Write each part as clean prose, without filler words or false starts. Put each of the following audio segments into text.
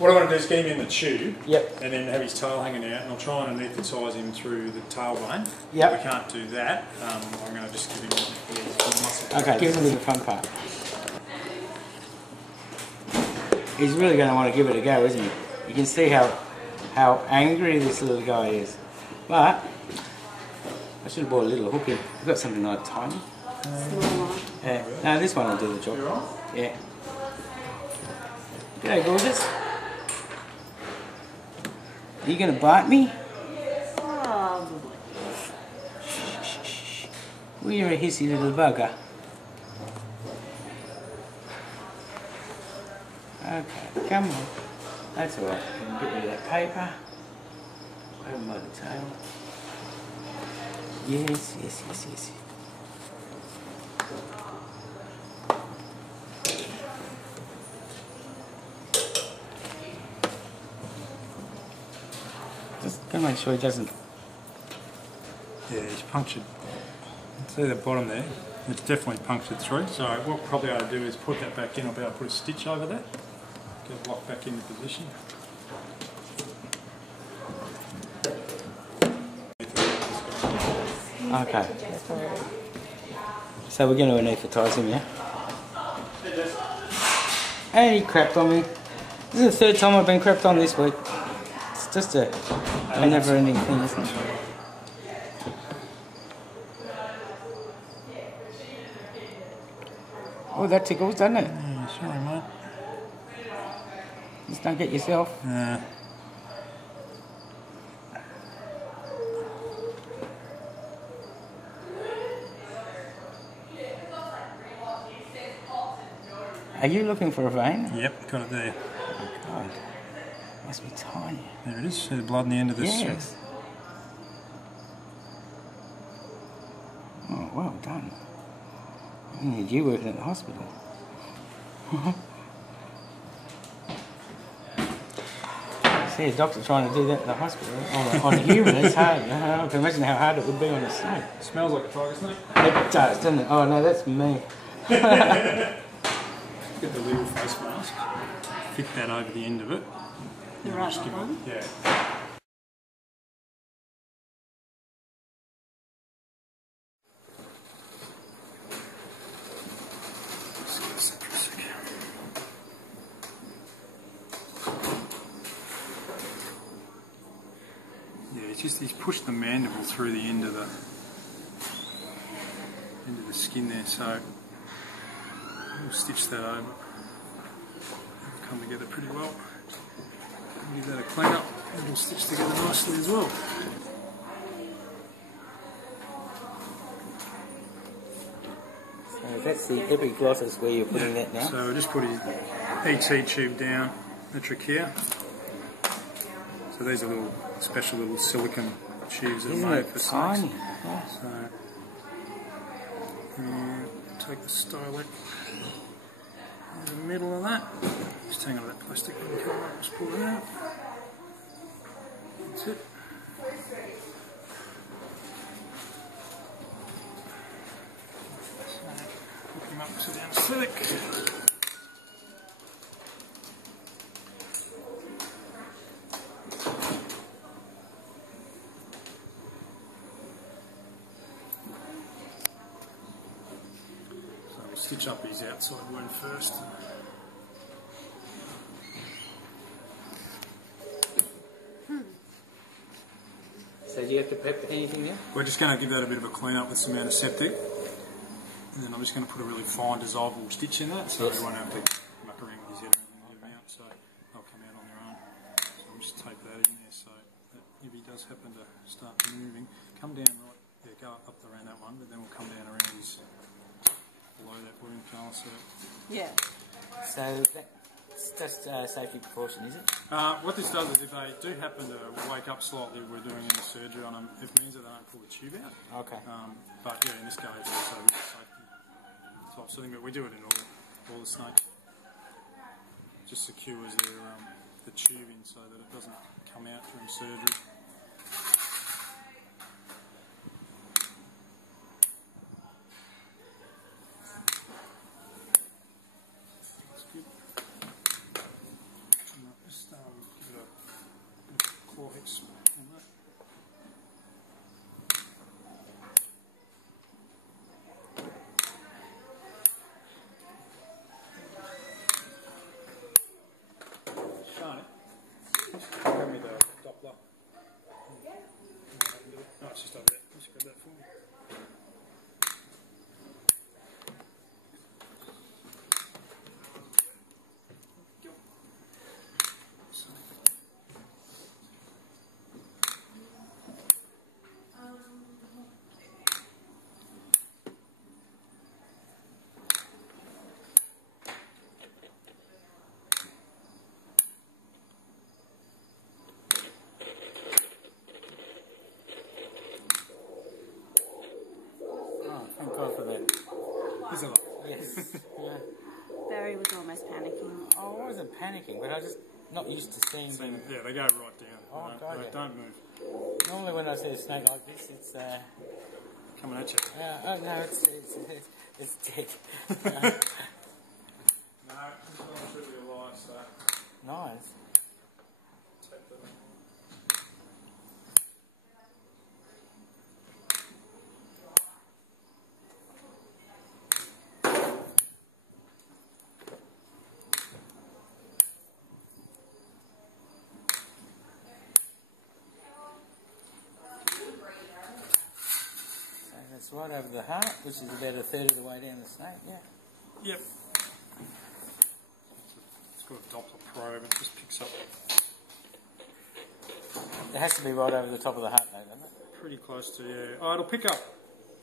What I want to do is get him in the tube. Yep. And then have his tail hanging out, and I'll try and anaesthetise him through the tailbone. Yep. We can't do that. I'm going to just give him muscle. Okay, give him the fun part. He's really going to want to give it a go, isn't he? You can see how angry this little guy is. But I should have bought a little hook in. I've got something like tiny. Yeah. No, this one will do the job. You right? Yeah. G'day, gorgeous. Are you going to bite me? Well, you're a hissy little bugger. Okay, come on. That's alright. Get rid of that paper. Grab him by the tail. Yes, yes, yes, yes. Just gotta make sure he doesn't. Yeah, he's punctured. See the bottom there? It's definitely punctured through. So what probably I ought to do is put that back in. I'll be able to put a stitch over that. Get it locked back into position. Okay. So we're going to anaesthetise him, yeah? And he crapped on me. This is the third time I've been crapped on this week. It's just a never-ending thing, isn't it? Oh, that tickles, doesn't it? Yeah, sorry, mate. Just don't get yourself. Are you looking for a vein? Yep, got it there. God, must be tiny. There it is. See the blood on the end of this? Yes. Oh, well done. I need you working at the hospital. See a doctor trying to do that at the hospital on a human, it's hard. I can imagine how hard it would be on a snake. It smells like a tiger snake. It does, doesn't it? Oh no, that's me. Get the little face mask, fit that over the end of it. The right one? Yeah. Yeah, it's just he's pushed the mandible through the end of the skin there, so we'll stitch that over. It'll come together pretty well. Give that a clean up, and it'll stitch together nicely as well. So that's the epiglottis where you're putting that now? So we'll just put his ET tube down, the trachea. So these are little special little silicone tubes that are made for snakes. Tiny? Yeah. So take the stylet in the middle of that. Just hang on to that plastic when you come up, just pull it out. That's it. So hook him up to the anaesthetic. Stitch up his outside wound first. So do you have to prep anything there? We're just going to give that a bit of a clean up with some antiseptic, and then I'm just going to put a really fine dissolvable stitch in that, so yes. You won't have to muck around with his head or anything like that, so they'll come out on their own. So I'll just tape that in there so that if he does happen to start moving, come down right, yeah, go up around that one, but then we'll come down around his below that wound colour. So Yeah. So that's just a safety precaution, is it? what this does is if they do happen to wake up slightly, we're doing any surgery on them, it means that they don't pull the tube out. Okay. But yeah, in this case, it's also a safety type thing, but we do it in all the snakes. Just secures the tubing so that it doesn't come out during surgery. That's good. And I'll just start Is it like? Yes. Yeah. Barry was almost panicking. I wasn't panicking, but I just not used to seeing them. Yeah, they go right down. Oh, They God, don't, yeah. don't move. Normally when I see a snake like this, it's Coming at you. oh no, it's dead. No, this one's really alive, so Nice. take that one. So that's right over the heart, which is about a third of the way down the snake. Yeah. Yep. It's got a Doppler probe. It just picks up It has to be right over the top of the heart, though, doesn't it? pretty close to, yeah. Oh, it'll pick up.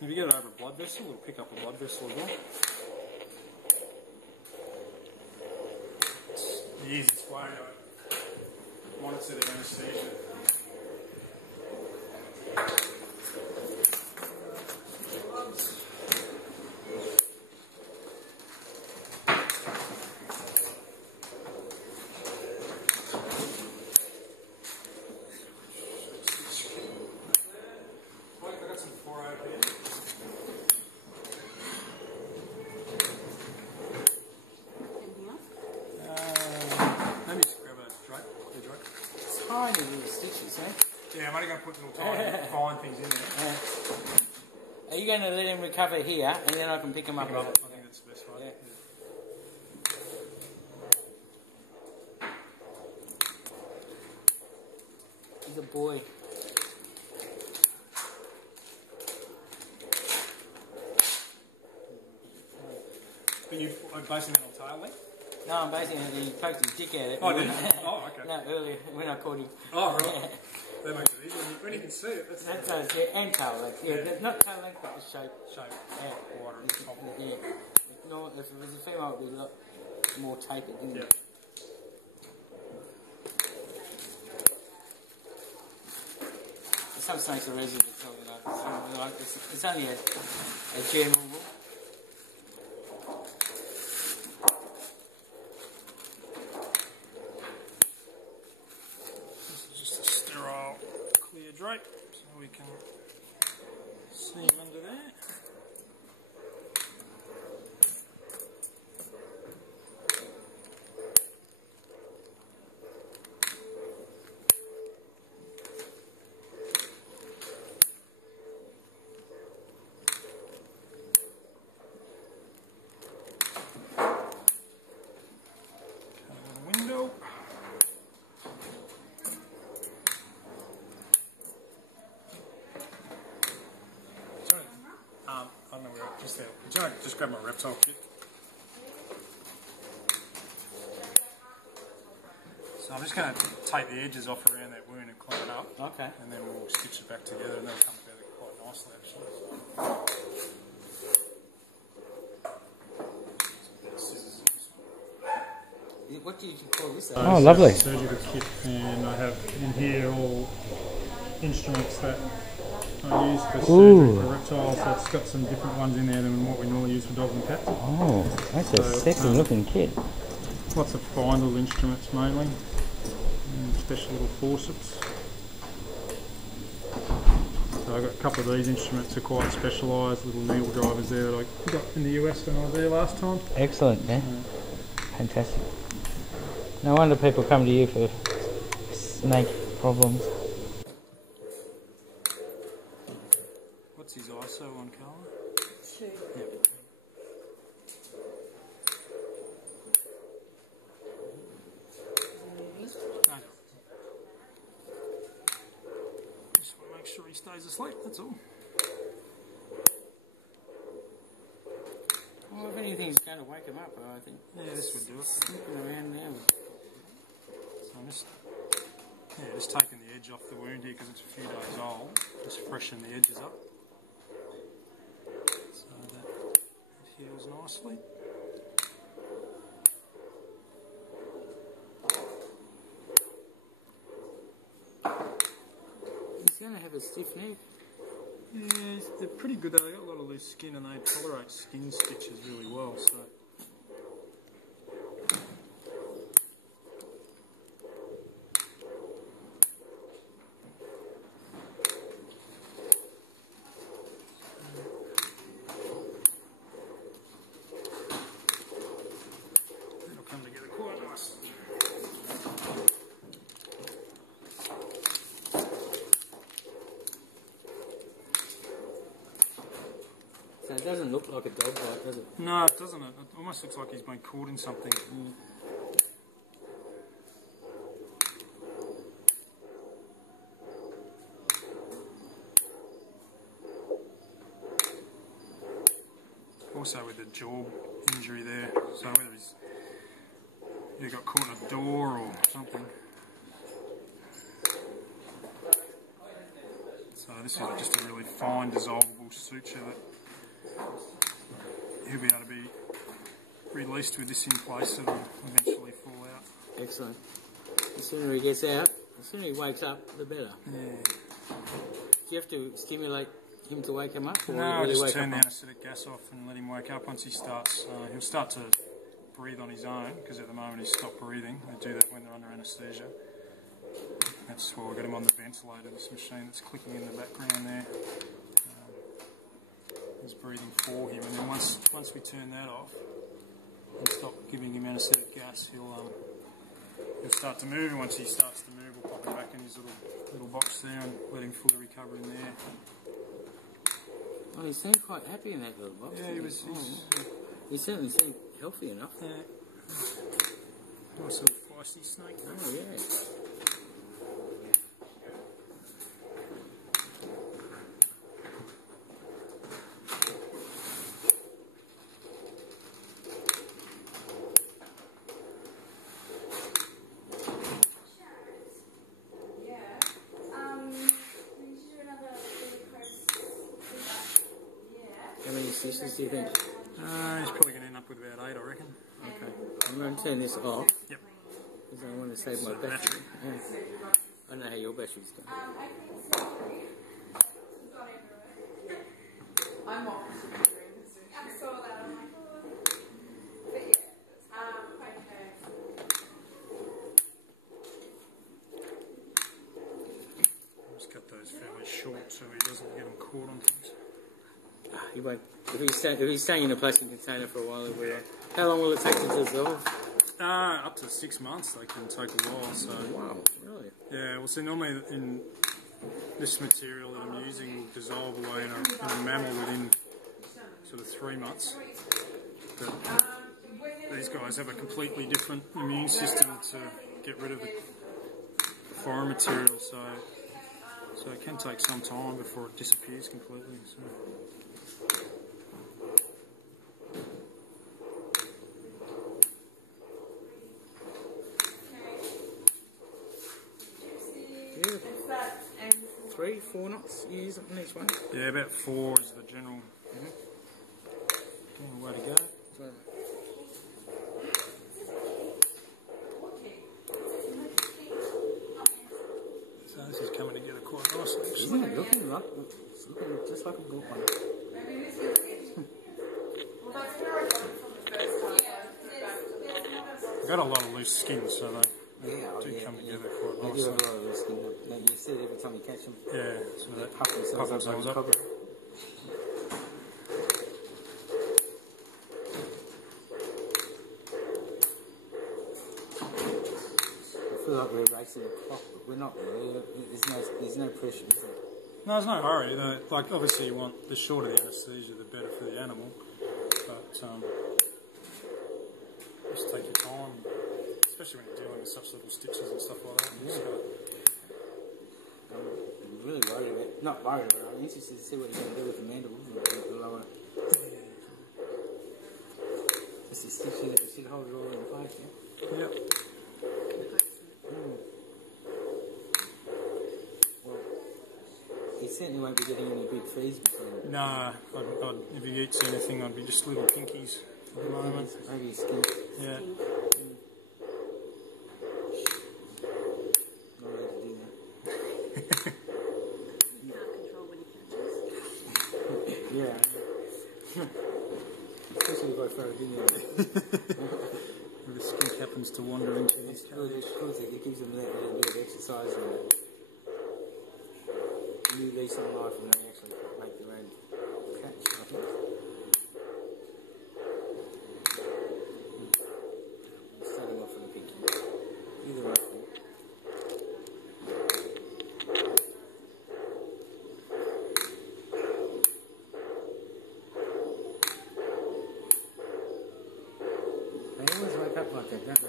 If you get it over a blood vessel, it'll pick up a blood vessel as well. It's the easiest way to monitor the anaesthesia. I got some 4 here. Anything else? Maybe just grab a drug. The drug. Tiny little stitches, eh? Yeah, I'm only going to put little tiny fine things in there. Are you going to let him recover here, and then I can pick him up? I think that's the best way. Yeah. He's a boy. But you are basing that on tail length? No, I'm basically he poked his dick at it. Oh, did you? Oh, okay. No, earlier when I caught him. Oh, right. That makes it easy. When you can see it, that's That's us, yeah, and tail length. Yeah, not tail length, but the shape. shape. Yeah. Wider at the top. Yeah. No, if it was a female, it would be a lot more tapered, didn't Yeah. it? Some snakes are easy to tell, you know. Some, like, it's only a general rule. This is just a sterile, clear drape, so we can see him under there. Cover the window. I don't know where, just there. Do you know, just grab my reptile kit. So I'm just going to take the edges off around that wound and clean it up, Okay. and then we'll stitch it back together, and they'll come together quite nicely actually. What do you call this? Oh, lovely. Surgical kit, and I have in here all instruments that I use for surgery for reptiles. So it's got some different ones in there than what we normally use for dogs and cats. Oh, that's a So, sexy looking kit. Lots of findle instruments mainly, and special little forceps. So I've got a couple of these instruments are quite specialised, little needle drivers there that I got in the US when I was there last time. Excellent, yeah. Fantastic. No wonder people come to you for snake problems. What's his ISO on, Carla? 2. Yep. No. Just want to make sure he stays asleep, that's all. Well, if anything's going to wake him up, I think. Yeah, this would do it. Looking around now. So I'm just, just taking the edge off the wound here because it's a few days old. Just freshen the edges up. So that heals nicely. He's going to have a stiff neck. Yeah, they're pretty good though. They've got a lot of loose skin and they tolerate skin stitches really well. So. It'll come together quite nice. So it doesn't look like a dog bite, does it? No, it doesn't. It almost looks like he's been caught in something. Also with the jaw injury there, so whether he got caught in a door or something. So this is just a really fine dissolvable suture that he'll be able to be released with this in place. It'll eventually fall out. Excellent. The sooner he gets out, the sooner he wakes up, the better. Yeah. Do you have to stimulate him to wake him up? Or No, will I'll he just wake turn up the anaesthetic gas off and let him wake up. Once he starts, he'll start to breathe on his own, because at the moment he's stopped breathing. They do that when they're under anaesthesia. That's why we've got him on the ventilator, this machine that's clicking in the background there. He's breathing for him, and then once we turn that off and stop giving him anaesthetic gas, he'll start to move, and once he starts to move, we'll pop him back in his little box there and let him fully recover in there. Oh, he seemed quite happy in that little box. Yeah, he was. He certainly seemed healthy enough. Yeah. Nice little feisty snake. Oh, yeah. How many stitches do you think? He's probably going to end up with about 8, I reckon. Okay. I'm going to turn this off. Yep. Because I want to save my battery. Yeah. I don't know how your battery's going. I'm off. I saw that. I'm like, oh. But yeah, okay. Just cut those fairly short so he doesn't get them caught on things. He won't. If he's staying in a plastic container for a while, it will. How long will it take to dissolve? Up to 6 months they can take a while. So Wow, really? yeah, well, see, normally in this material that I'm using will dissolve away in a mammal within sort of 3 months. But these guys have a completely different immune system to get rid of the foreign material, so it can take some time before it disappears completely. So. Beautiful. 3, 4 knots you use on each one? Yeah, about 4 is the general way to go. So this is coming together quite nicely. Isn't it looking like, it's looking just like a good one? They've got a lot of loose skin, so they do come yeah. together quite They do nicely. have a lot of this skin. You see it every time you catch them. Yeah, so They that puff puff themselves themselves up. up. I feel like we're racing a clock, but we're not really. There's no pressure, is there? No, there's no hurry. Like, obviously you want, the shorter the anaesthesia, the better for the animal. But just take your time, especially when you're dealing with such little stitches and stuff like that. You just gotta, I'm really worried about, not worried about it, I'm interested to see what you're going to do with the mandibles and the lower. Just a stitching that should hold it all in place, yeah? Yep. Well, he certainly won't be getting any big fees between. Nah, if he eats anything, I'd be just little pinkies at the moment. Maybe skin. Yeah. Not allowed to do that. You can't control when he catches. sorry, didn't you? If a skink happens to wander into his It's really cage. cool thing. It gives them that little bit of exercise and new lease on life, and they actually make their own catch, I think. Starting off with a pinky. Either way. They always wake up like that, don't they?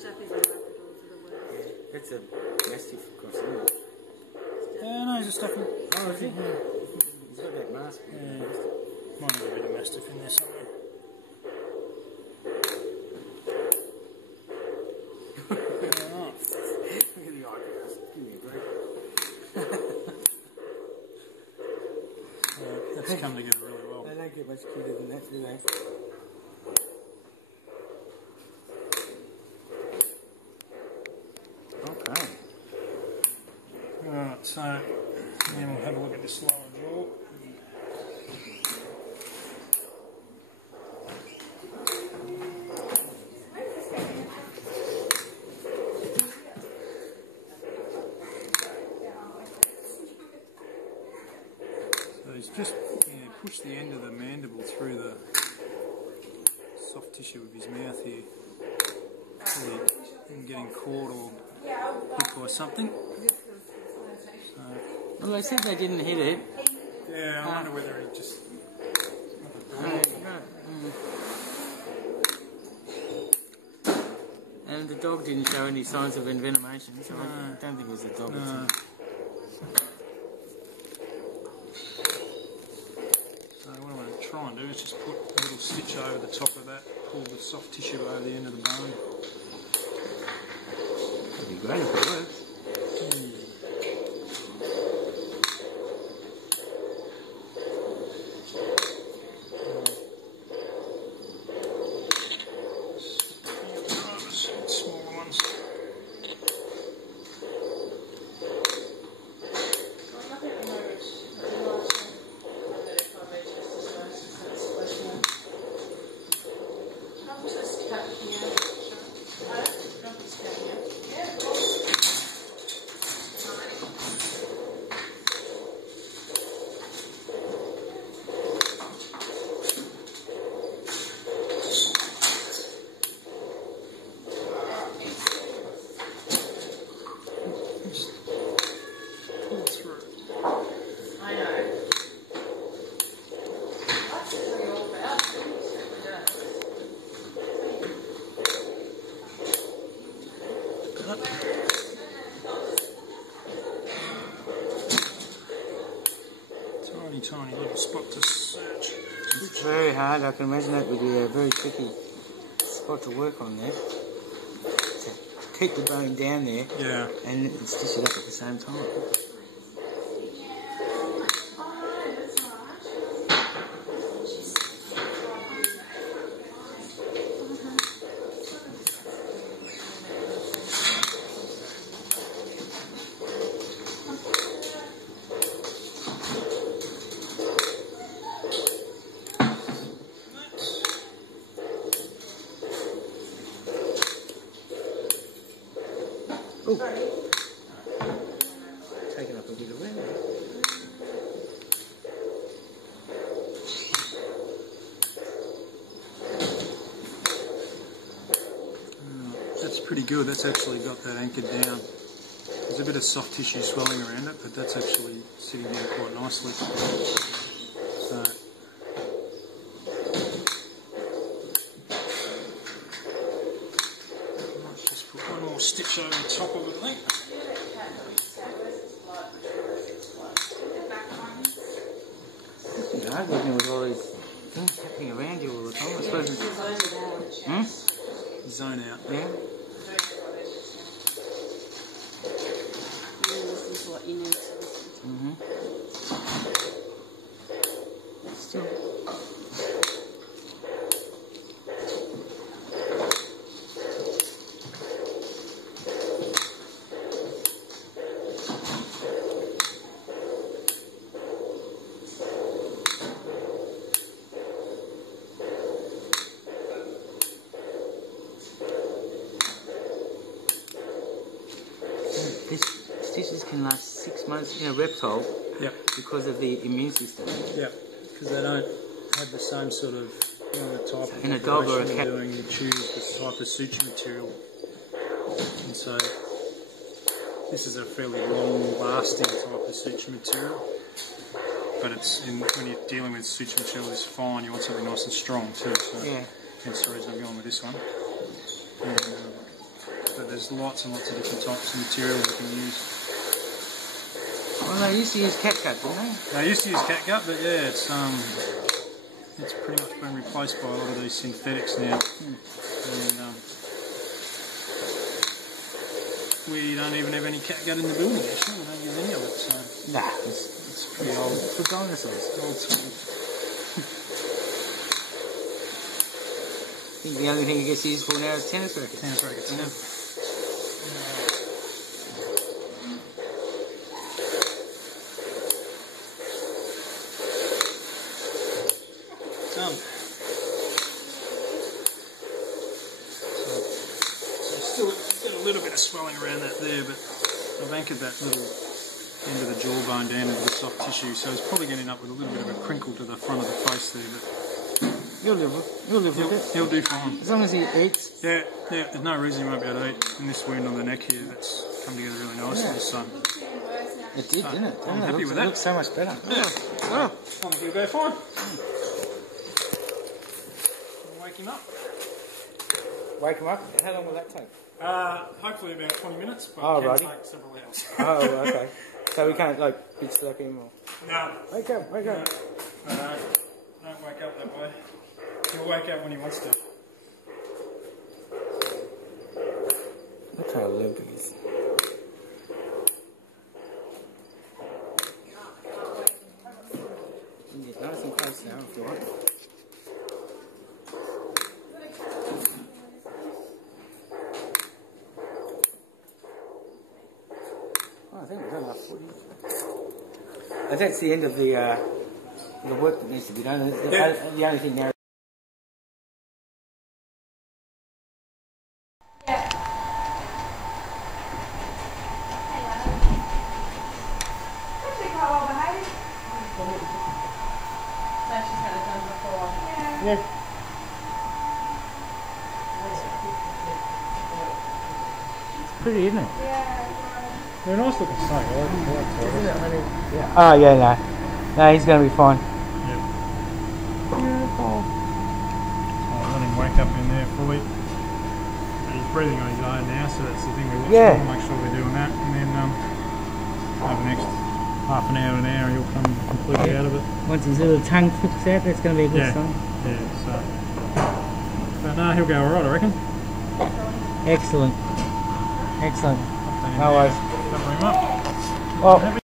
Stuffies and Labradors are the worst. It's a mastiff, of course, isn't it? Yeah, no, he's a stuffing. Oh, is he? He's got that mask. Yeah. Might have a bit of mastiff in there somewhere. Alright. Look at the eyebrows. Give me a break. That's come together really well. They don't get much cuter than that, do they? Okay. Alright, so then we'll have a look at this lower jaw. So he's just pushed the end of the mandible through the soft tissue of his mouth here. Probably him getting caught or hit by something. So, Well, they said they didn't hit it. yeah, I wonder whether he just... And the dog didn't show any signs of envenomation, so I don't think it was a dog. No. So what I'm going to try and do is just put a little stitch over the top of that, pull the soft tissue over the end of the bone. That'd be great if it works. Smaller ones. Pull through. I know. That's what you're all about. It certainly does. Tiny, tiny little spot to search. It's very hard. I can imagine that would be a very tricky spot to work on there. To keep the bone down there Yeah. and stitch it up at the same time. Taking up a bit of wind. That's pretty good. That's actually got that anchored down. There's a bit of soft tissue swelling around it, but that's actually sitting down quite nicely. So, let's just put one more stitch over the top of it, I think. It's hard working with all these things happening around you all the time. I suppose it's... Zone out. Yeah? This is what you need to listen to. Still. can last 6 months in a reptile Yep. because of the immune system. Yep. Because they don't have the same sort of the type of in a dog or a operation cat. they're doing. You choose the type of suture material, and so this is a fairly long-lasting type of suture material. But it's when you're dealing with suture material that's fine, you want something nice and strong too. So Yeah. hence the reason I'm going with this one. And, but there's lots and lots of different types of material you can use. Well, they used to use catgut, didn't they? I used to use catgut, but yeah, it's pretty much been replaced by a lot of these synthetics now. And we don't even have any catgut in the building actually. We don't use any of it, so Nah, it's pretty old. It's for dinosaurs. old school. I think the only thing it gets used for now is tennis rackets. Tennis rackets. Yeah. Done. So still a little bit of swelling around that there, but I've anchored that little end of the jawbone down into the soft tissue, so it's probably getting up with a little bit of a crinkle to the front of the face there, but You'll live with it. he'll do fine. As long as he eats. Yeah, there's no reason he won't be able to eat. And this wound on the neck here, that's come together really nicely. Yeah. So It did, didn't it? I'm happy with It that. looks so much better. yeah, Oh. I think he'll go fine. Wake him up. Wake him up. How long will that take? Hopefully about 20 minutes, but Oh, it can righty. take several hours. Oh, okay. So we can't like bitch slap him or. No, Wake up! Wake up! don't wake up that way. He'll wake up when he wants to. Look how limp he is. You can get nice and close now if you want. Oh, I think we've got enough footage. That's the end of the work that needs to be done. The only thing now. Yeah. It's pretty, isn't it? They're a nice looking snake. I like Yeah. Oh, yeah, no. No, he's going to be fine. Beautiful. So let him wake up in there fully. And he's breathing on his own now, so that's the thing we watch. Yeah. We'll make sure we're doing that. And then over the next half an hour, he'll come completely out of it. Once his little tongue flips out, that's going to be a good Yeah. sign. Yeah, so. But no, he'll go alright, I reckon. Excellent. Excellent. No worries. Cover him up. Well, Happy?